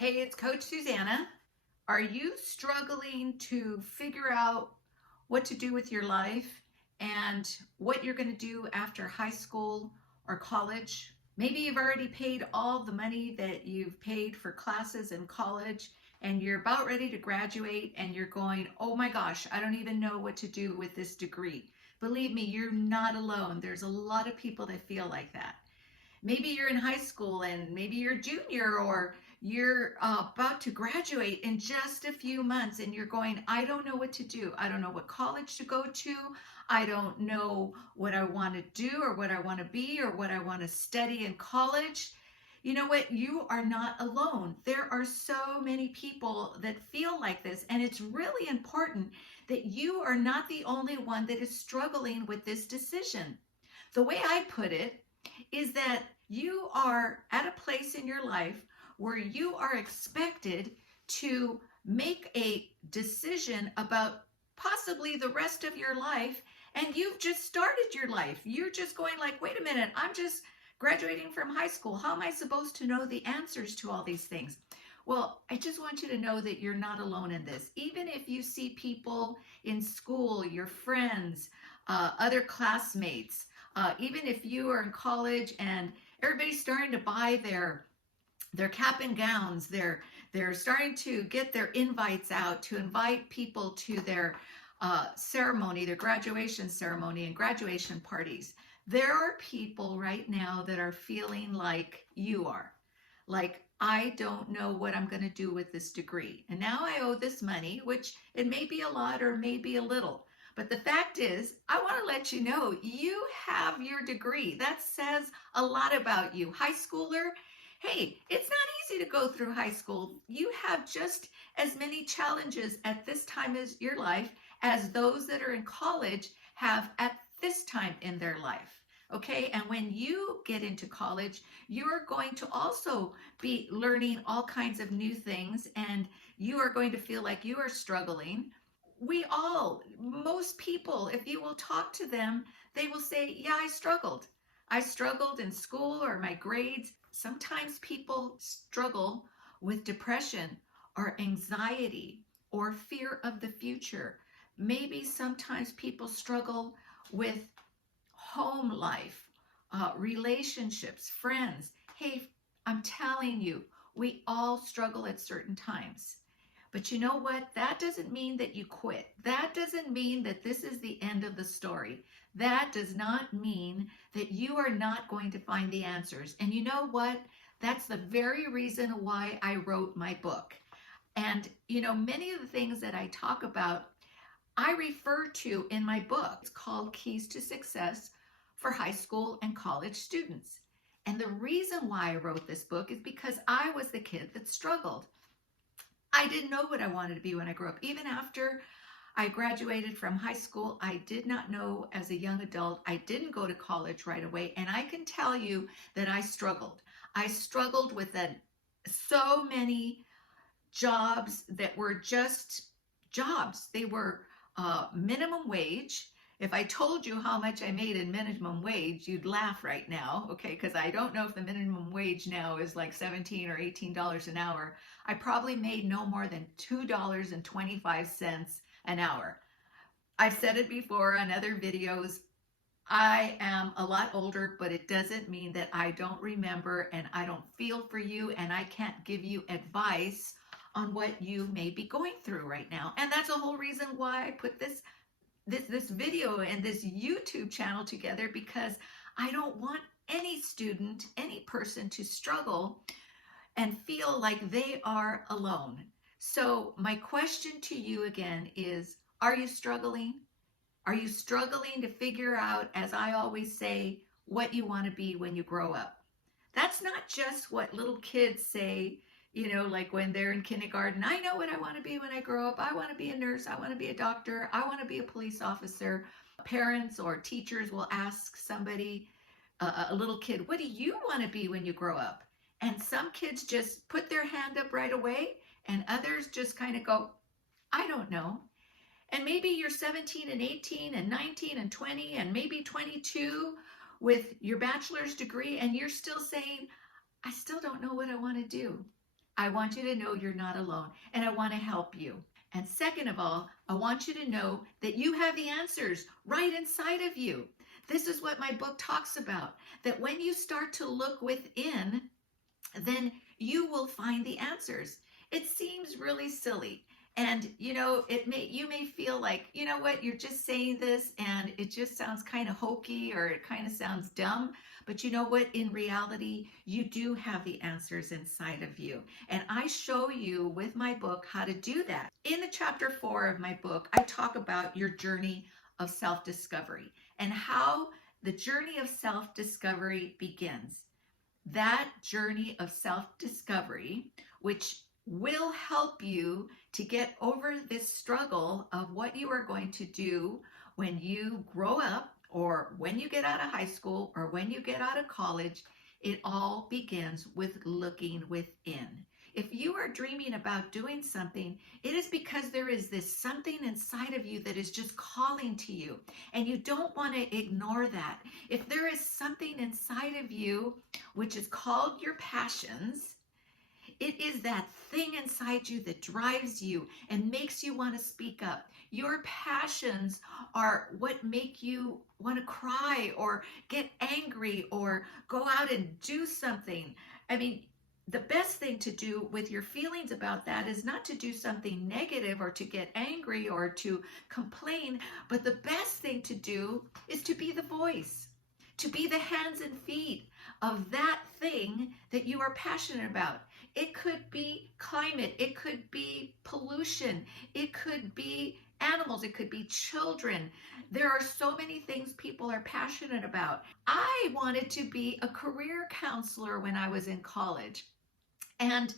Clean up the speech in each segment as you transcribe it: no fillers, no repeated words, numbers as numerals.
Hey, it's Coach Susanna. Are you struggling to figure out what to do with your life and what you're going to do after high school or college? Maybe you've already paid all the money that you've paid for classes in college and you're about ready to graduate and you're going, oh my gosh, I don't even know what to do with this degree. Believe me, you're not alone. There's a lot of people that feel like that. Maybe you're in high school and maybe you're a junior or you're about to graduate in just a few months and you're going, I don't know what to do. I don't know what college to go to. I don't know what I want to do or what I want to be or what I want to study in college. You know what? You are not alone. There are so many people that feel like this, and it's really important that you are not the only one that is struggling with this decision. The way I put it is that you are at a place in your life where you are expected to make a decision about possibly the rest of your life, and you've just started your life. You're just going like, wait a minute, I'm just graduating from high school. How am I supposed to know the answers to all these things? Well, I just want you to know that you're not alone in this. Even if you see people in school, your friends, other classmates, even if you are in college and everybody's starting to buy their cap and gowns, they're starting to get their invites out to invite people to their ceremony, their graduation ceremony and graduation parties. There are people right now that are feeling like you are. Like, I don't know what I'm going to do with this degree. And now I owe this money, which it may be a lot or maybe a little. But the fact is, I want to let you know you have your degree. That says a lot about you. High schooler, hey, it's not easy to go through high school. You have just as many challenges at this time of your life as those that are in college have at this time in their life. Okay, and when you get into college, you're going to also be learning all kinds of new things, and you are going to feel like you are struggling. Most people, if you will talk to them, they will say, yeah, I struggled. I struggled in school or my grades. Sometimes people struggle with depression or anxiety or fear of the future. Maybe sometimes people struggle with home life, relationships, friends. Hey, I'm telling you, we all struggle at certain times. But you know what? That doesn't mean that you quit. That doesn't mean that this is the end of the story. That does not mean that you are not going to find the answers. And you know what? That's the very reason why I wrote my book. And, many of the things that I talk about, I refer to in my book. It's called Keys to Success for High School and College Students. And the reason why I wrote this book is because I was the kid that struggled. I didn't know what I wanted to be when I grew up. Even after I graduated from high school, I did not know as a young adult. I didn't go to college right away. And I can tell you that I struggled. I struggled with so many jobs that were just jobs. They were minimum wage. If I told you how much I made in minimum wage, you'd laugh right now, okay? Because I don't know if the minimum wage now is like $17 or $18 an hour. I probably made no more than $2.25 an hour. I've said it before on other videos. I am a lot older, but it doesn't mean that I don't remember and I don't feel for you and I can't give you advice on what you may be going through right now. And that's the whole reason why I put this video and this YouTube channel together, because I don't want any student, any person to struggle and feel like they are alone. So my question to you again is, are you struggling? Are you struggling to figure out, as I always say, what you want to be when you grow up? That's not just what little kids say, like when they're in kindergarten. I know what I want to be when I grow up. I want to be a nurse. I want to be a doctor. I want to be a police officer. Parents or teachers will ask somebody, a little kid, what do you want to be when you grow up? And some kids just put their hand up right away, and others just kind of go, I don't know. And maybe you're 17 and 18 and 19 and 20 and maybe 22 with your bachelor's degree, and you're still saying, I still don't know what I want to do. I want you to know you're not alone, and I want to help you. And second of all, I want you to know that you have the answers right inside of you. This is what my book talks about, that when you start to look within, then you will find the answers. It seems really silly. And you may feel like, you know what, you're just saying this and it just sounds kind of hokey or it kind of sounds dumb. But you know what? In reality, you do have the answers inside of you. And I show you with my book how to do that. In the chapter 4 of my book, I talk about your journey of self-discovery and how the journey of self-discovery begins. That journey of self-discovery, which will help you to get over this struggle of what you are going to do when you grow up or when you get out of high school or when you get out of college. It all begins with looking within. If you are dreaming about doing something, it is because there is this something inside of you that is just calling to you, and you don't want to ignore that. If there is something inside of you which is called your passions, it is that thing inside you that drives you and makes you want to speak up. Your passions are what make you want to cry or get angry or go out and do something. I mean, the best thing to do with your feelings about that is not to do something negative or to get angry or to complain, but the best thing to do is to be the voice, to be the hands and feet of that thing that you are passionate about. It could be climate, it could be pollution, it could be animals, it could be children. There are so many things people are passionate about. I wanted to be a career counselor when I was in college. And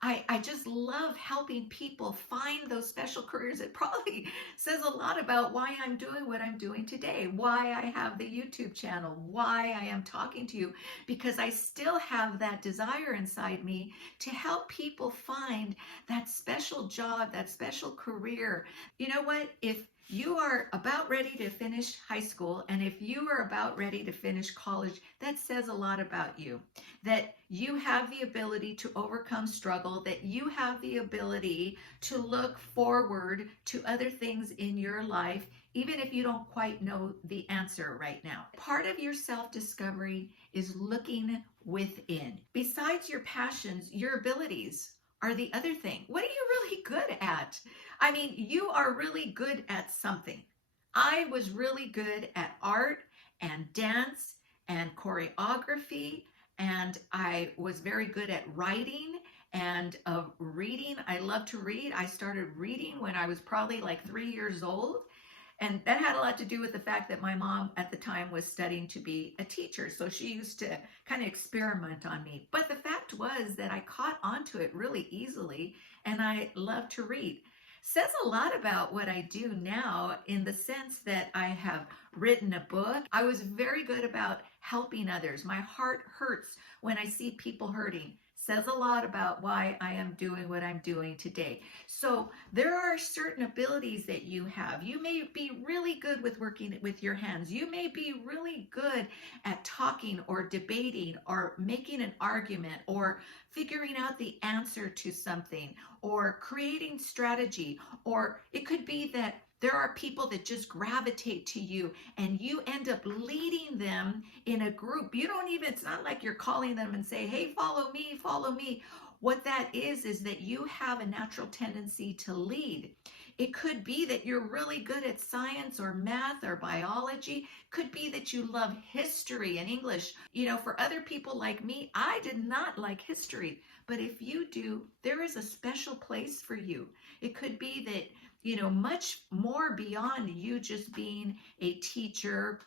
I just love helping people find those special careers. It probably says a lot about why I'm doing what I'm doing today, why I have the YouTube channel, why I am talking to you, because I still have that desire inside me to help people find that special job, that special career. You know what? If you are about ready to finish high school, and if you are about ready to finish college, that says a lot about you. That you have the ability to overcome struggle, that you have the ability to look forward to other things in your life, even if you don't quite know the answer right now. Part of your self-discovery is looking within. Besides your passions, your abilities are the other thing. What are you really good at? I mean, you are really good at something. I was really good at art and dance and choreography, and I was very good at writing and reading. I love to read. I started reading when I was probably like 3 years old. And that had a lot to do with the fact that my mom at the time was studying to be a teacher. So she used to kind of experiment on me. But the fact was that I caught onto it really easily, and I love to read. Says a lot about what I do now, in the sense that I have written a book. I was very good about helping others. My heart hurts when I see people hurting. Says a lot about why I am doing what I'm doing today. So there are certain abilities that you have. You may be really good with working with your hands. You may be really good at talking or debating or making an argument or figuring out the answer to something or creating strategy. Or it could be that there are people that just gravitate to you and you end up leading them in a group. You don't even, it's not like you're calling them and say, hey, follow me, follow me. What that is that you have a natural tendency to lead. It could be that you're really good at science or math or biology. Could be that you love history and English. You know, for other people like me, I did not like history. But if you do, there is a special place for you. It could be that, you know, much more beyond you just being a teacher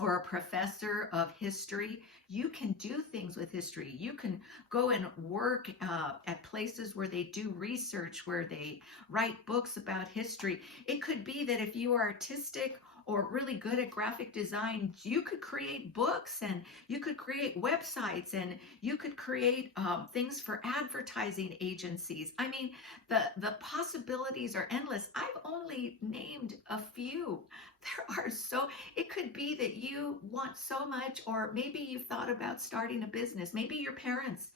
or a professor of history. You can do things with history. You can go and work at places where they do research, where they write books about history. It could be that if you are artistic or really good at graphic design, you could create books and you could create websites and you could create things for advertising agencies. I mean, the possibilities are endless. I've only named a few. There are so, it could be that you want so much, or maybe you've thought about starting a business. Maybe your parents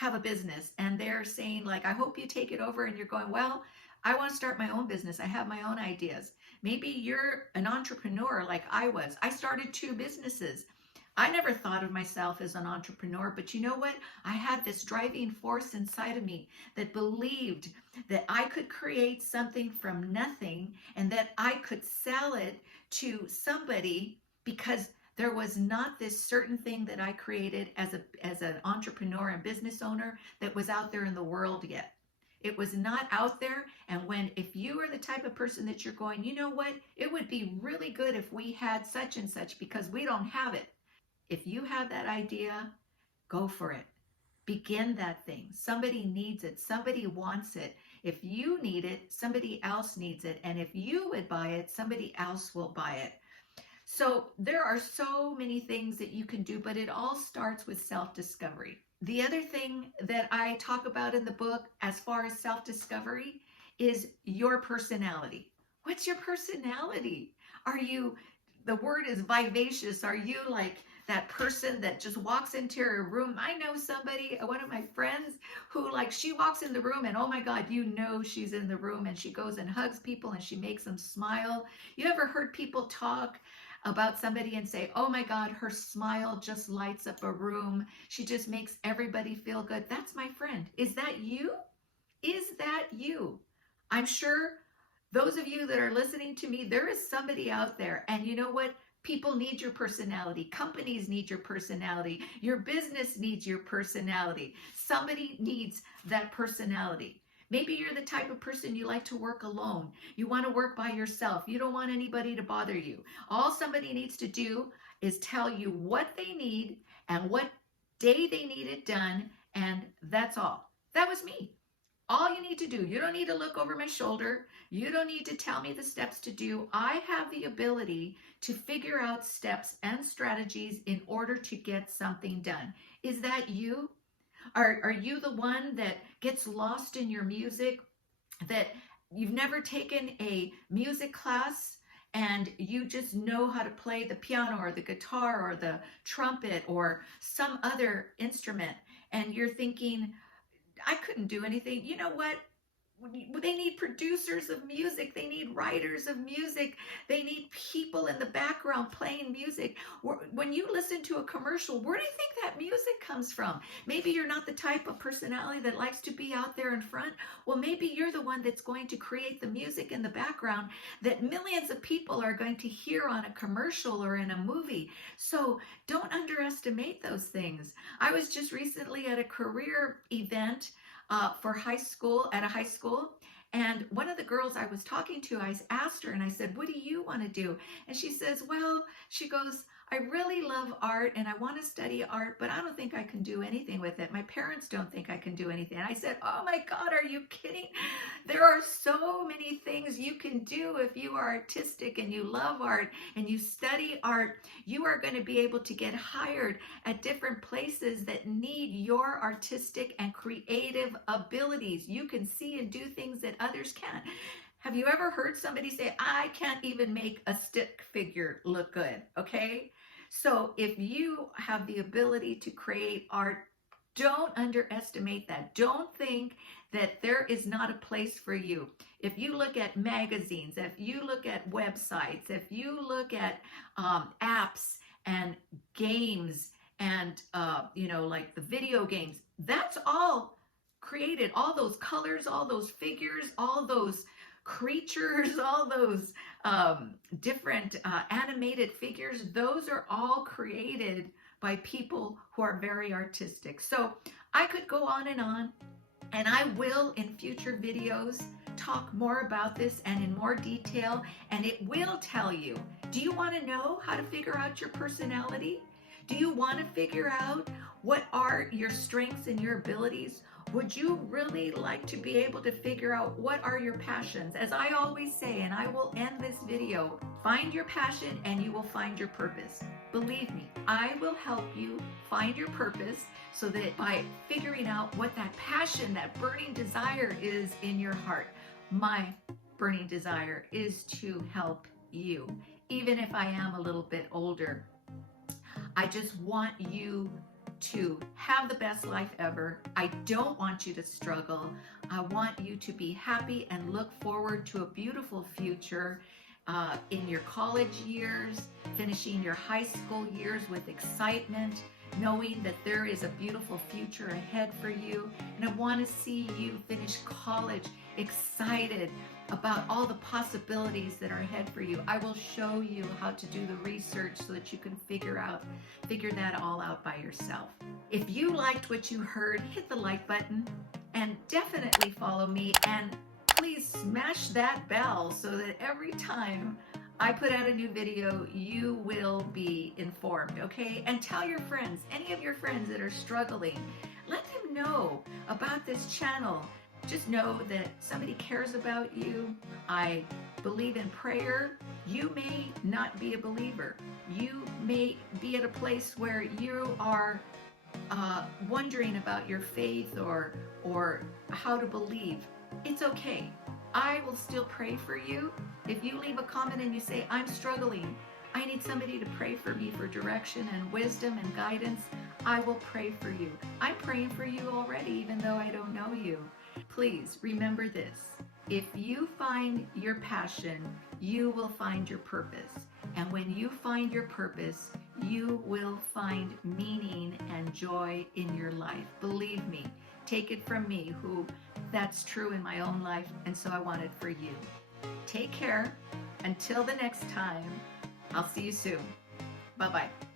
have a business and they're saying like, I hope you take it over, and you're going, well, I want to start my own business. I have my own ideas. Maybe you're an entrepreneur like I was. I started 2 businesses. I never thought of myself as an entrepreneur, but you know what? I had this driving force inside of me that believed that I could create something from nothing and that I could sell it to somebody, because there was not this certain thing that I created as an entrepreneur and business owner that was out there in the world yet. It was not out there. And if you are the type of person that you're going, you know what? It would be really good if we had such and such, because we don't have it. If you have that idea, go for it. Begin that thing. Somebody needs it. Somebody wants it. If you need it, somebody else needs it. And if you would buy it, somebody else will buy it. So there are so many things that you can do, but it all starts with self-discovery. The other thing that I talk about in the book as far as self-discovery is your personality. What's your personality? The word is vivacious. Are you like that person that just walks into a room? I know somebody, one of my friends, who like, she walks in the room and oh my God, you know she's in the room, and she goes and hugs people and she makes them smile. You ever heard people talk about somebody and say, oh my God, her smile just lights up a room. She just makes everybody feel good. That's my friend. Is that you? Is that you? I'm sure those of you that are listening to me, there is somebody out there. And you know what? People need your personality. Companies need your personality. Your business needs your personality. Somebody needs that personality. Maybe you're the type of person you like to work alone. You want to work by yourself. You don't want anybody to bother you. All somebody needs to do is tell you what they need and what day they need it done, and that's all. That was me. All you need to do, you don't need to look over my shoulder. You don't need to tell me the steps to do. I have the ability to figure out steps and strategies in order to get something done. Is that you? Are you the one that gets lost in your music, that you've never taken a music class and you just know how to play the piano or the guitar or the trumpet or some other instrument, and you're thinking, I couldn't do anything? You know what? They need producers of music. They need writers of music. They need people in the background playing music. When you listen to a commercial, where do you think that music comes from? Maybe you're not the type of personality that likes to be out there in front. Well, maybe you're the one that's going to create the music in the background that millions of people are going to hear on a commercial or in a movie. So don't underestimate those things. I was just recently at a career event for high school, at a high school. And one of the girls I was talking to, I asked her and I said, what do you want to do? And she says, well, she goes, I really love art and I want to study art, but I don't think I can do anything with it. My parents don't think I can do anything. And I said, oh my God, are you kidding? There are so many things you can do if you are artistic and you love art and you study art. You are going to be able to get hired at different places that need your artistic and creative abilities. You can see and do things that others can't. Have you ever heard somebody say, I can't even make a stick figure look good? Okay. So if you have the ability to create art, don't underestimate that. Don't think that there is not a place for you. If you look at magazines, if you look at websites, if you look at apps and games and, like the video games, that's all created. All those colors, all those figures, all those creatures, all those different animated figures, those are all created by people who are very artistic. So I could go on, and I will in future videos talk more about this and in more detail, and it will tell you, do you want to know how to figure out your personality? Do you want to figure out what are your strengths and your abilities? Would you really like to be able to figure out what are your passions? As I always say, and I will end this video, find your passion and you will find your purpose. Believe me, I will help you find your purpose so that by figuring out what that passion, that burning desire is in your heart, my burning desire is to help you. Even if I am a little bit older, I just want you to have the best life ever. I don't want you to struggle. I want you to be happy and look forward to a beautiful future in your college years, finishing your high school years with excitement, knowing that there is a beautiful future ahead for you. And I want to see you finish college excited about all the possibilities that are ahead for you. I will show you how to do the research so that you can figure that all out by yourself. If you liked what you heard, hit the like button and definitely follow me, and please smash that bell so that every time I put out a new video, you will be informed, okay? And tell your friends, any of your friends that are struggling, let them know about this channel. Just know that somebody cares about you. I believe in prayer. You may not be a believer. You may be at a place where you are wondering about your faith or how to believe. It's okay. I will still pray for you. If you leave a comment and you say, I'm struggling, I need somebody to pray for me for direction and wisdom and guidance, I will pray for you. I'm praying for you already, even though I don't know you. Please remember this. If you find your passion, you will find your purpose. And when you find your purpose, you will find meaning and joy in your life. Believe me, take it from me, who that's true in my own life, and so I want it for you. Take care. Until the next time, I'll see you soon. Bye-bye.